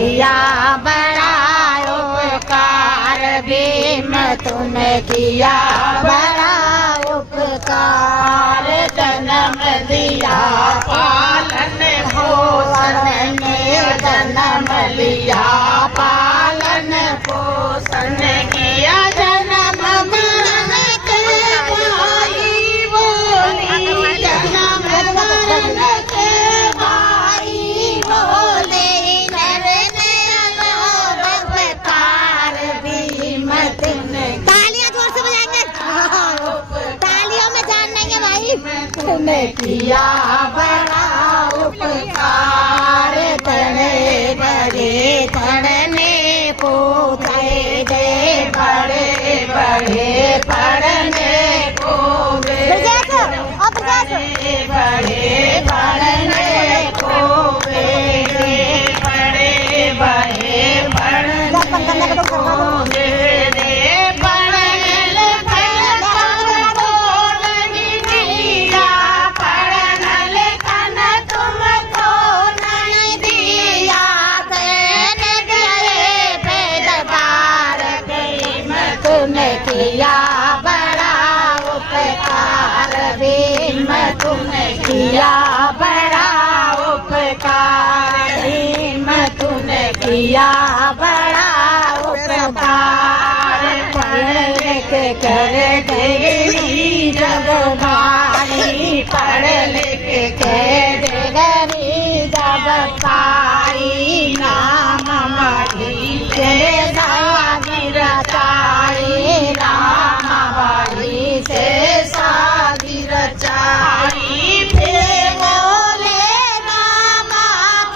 किया बड़ा उपकार, भीम तूने किया बड़ा उपकार। जन्म दिया पालन पोषण में, जन्म लिया पालन पोषण किया। जन्म मरण के भाई बोले, जन्म मरण के भाई बोले, नरने उपकार भीम तूने। तालियां जोर से बजाएंगे, तालियों में जान देंगे भाई। तूने किया बड़ा उपकार, तड़े बड़े पढ़ने को दे दे, बड़े बड़े पढ़ने को दे, बड़े बड़े पढ़ने को दे, बड़े बड़े पढ़ने को दे। किया बड़ा उपकार, भीम तूने किया बड़ा उपकार, भीम तूने किया बड़ा उपकार। पढ़ लिख कर डिग्री जब पाई, पढ़ लिख के डिग्री जब पाई, नाम मढ़ी से शादी रचाई, राम बाड़ी से शादी रचाई। फिर बोले रामा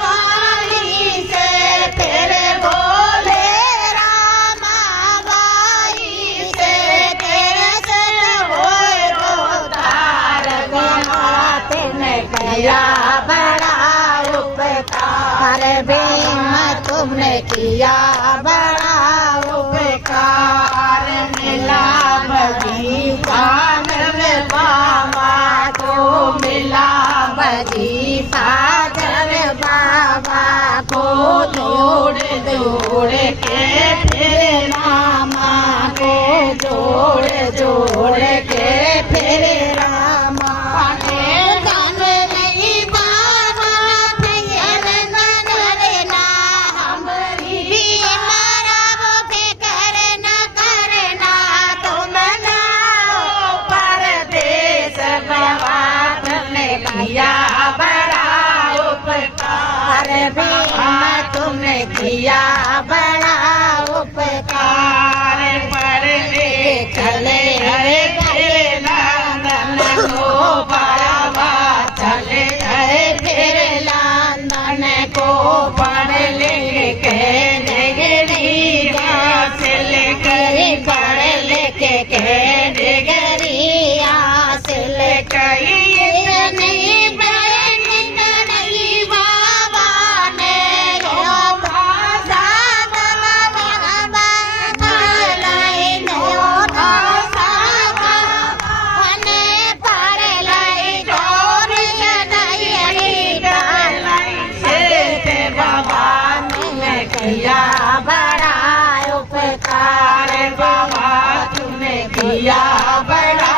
बाड़ी से, फिर बोले रामा बाड़ी से, तेरे से होए उतार गया। तूने किया बड़ा उपकार, भीम तुमने किया बड़ा उपकार। मिला वजीफा जब बाबा को, मिला वजीफा जब बाबा को, जोड़ जोड़ के फिर रामा को, जोड़ जोड़ के फिर रामा के। किया बड़ा उपकार, भीम तुमने किया बड़ा उपकार। पढ़ लिख ले फिर लंदन को, पढ़वा चले गए फिर लंदन को, पढ़ लिख डिग्री हासिल करी, पढ़ लिख के डिग्री हासिल करी। किया बड़ा उपकार, बाबा तूने किया बड़ा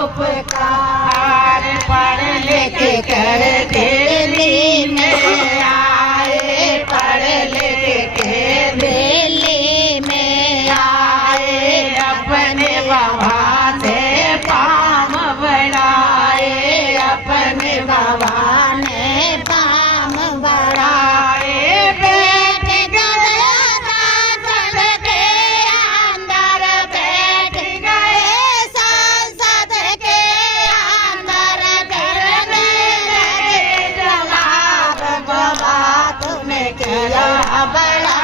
उपकार। पढ़ लिख कर दिल्ली में आए, पढ़ लिख के दिल्ली में आए, अपने बाबा से पाम बढ़ाए, अपने बाबा ने पाम बढ़ाए। किया बड़ा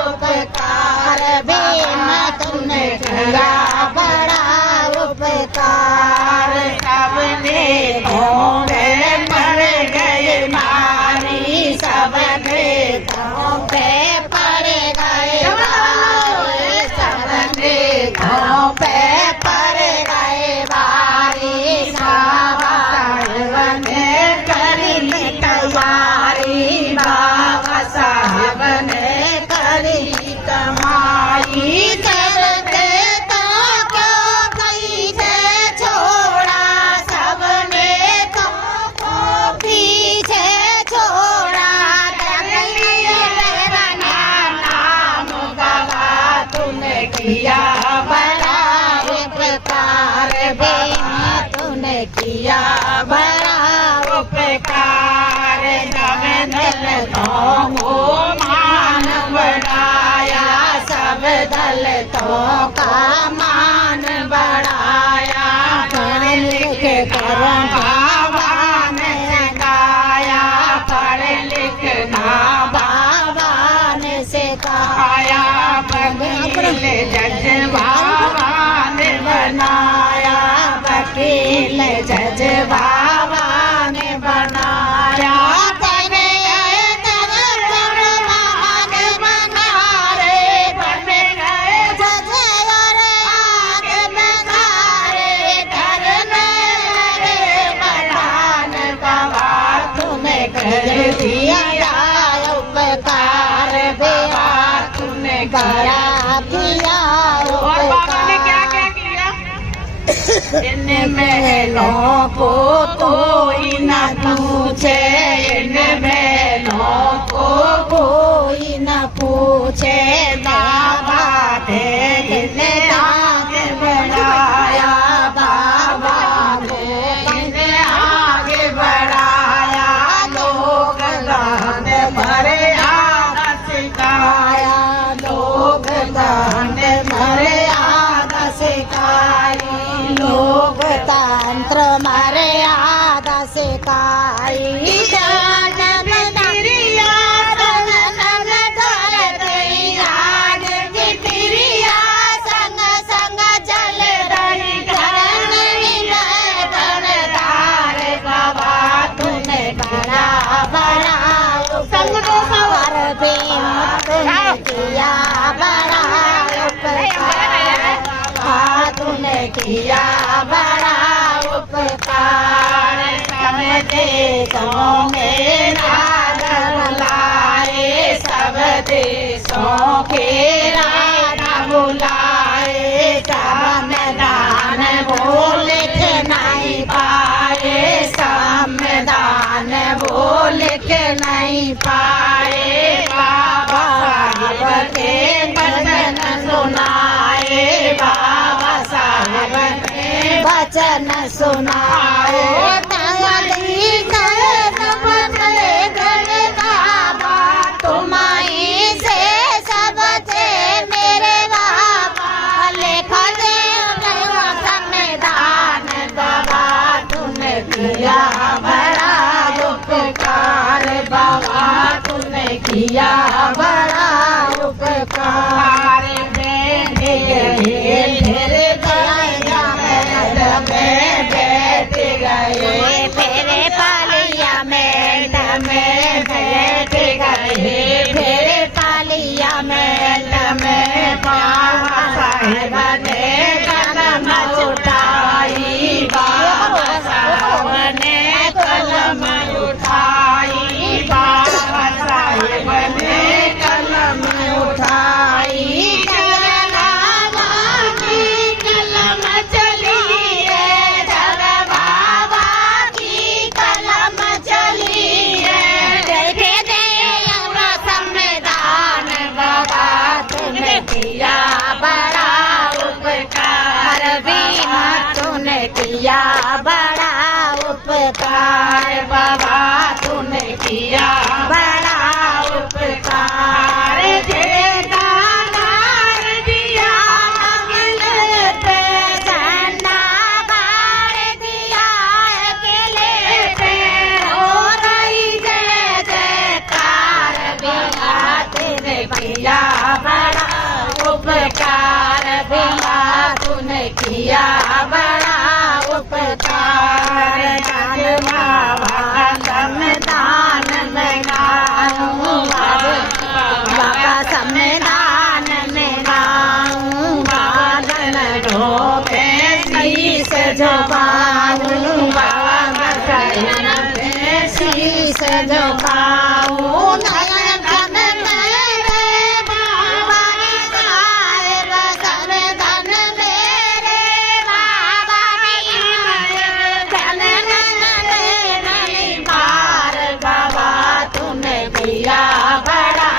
उपकार, भीम तुमने किया बड़ा उपकार। सबने ढोंगे पड़ गए मारी, सबने ढोंगे पड़ गए भारी, सबने ढोंगे पड़ गए भारी। बाबा साहब ने कर ली तैयारी, बाबा साहब ने जज बाबा ने बनाया, वकील जज बाबा ने बनाया। बने गए तब भगवान बना रे, बने गए जज और आगे बधारे, करने लगे प्रधान बाबा तूने कर दिया उपकार, बेवा तूने करा किया और बाबा ने क्या क्या किया? इन महलों को कोई न पूछे, इन महलों को कोई न पूछे, बाबा ने इन्हें आगे बढ़ाया, बाबा ने इन्हें आगे बढ़ाया। लोग दान भरे आधा सिखाया, लोग दान भरे आधा सिखाई, लोग तंत्र मारे आधा सिखाई। किया बड़ा उपकार, तूने किया बड़ा उपकार। सब देशों में राजा बुलाए, सब देशों के राजा बुलाए, संविधान बोल के नहीं पाए, संविधान बोल के नहीं पाए। बाबा साहब के वचन सुनाए, बाबा साहब के वचन सुनाए। बाबा तुम्हारी से सब थे मेरे बाबा, लिख दे संविधान बाबा तूने किया बड़ा उपकार, बाबा तूने किया बड़ा उपकार। मेरे पालिया में बैठ गए, मेरे पालिया में बैठ गए, मेरे पालिया में बाबा साहेब ने कलम उठाई, बाबा साहब ने कलम उठाई, बाबा साहेब ने कलम उठाई। कलम चली है, जब बाबा की कलम चली है, देखे दे संविधान बाबा तूने किया बड़ा उपकार, बीमा तूने किया बड़ा उपकार, बाबा तूने किया बड़ा उपकार। दानार दिया अकेले पे, झंडा गाड़ दिया अकेले पे, हो रही जय जयकार, बिना तूने किया बड़ा उपकार, बिना तूने किया बड़ा उपकार। संविधान में गाऊं बाबा, संविधान में गाऊं, बादल ढोके शीश झुकाऊं, बाबा शरण पे शीश झुकाऊं। नयन जन मेरे बाबा साहेब, संविधान मेरे बाबा जन नहीं पार, बाबा तूने किया बड़ा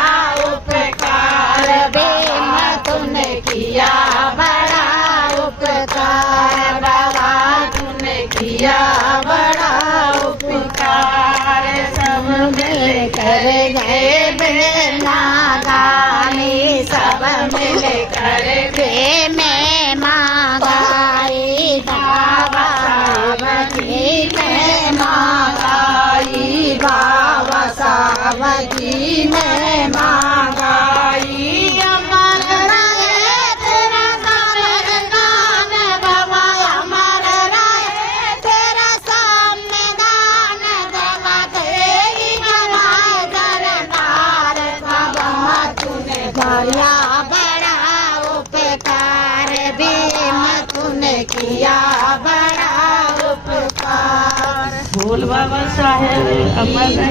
उपकार, बेम तूने किया बड़ा उपकार, बाबा तूने किया बड़ा उपकार। सब मिल कर गए बिना गाने, सब मिल कर गए मैं मांगाई, बाबा साहब की मैं मांगाई, बाबा साहब की मैं मांगाई। अमर रहे किया बड़ा उपकार। बोल बाबा साहेब अमर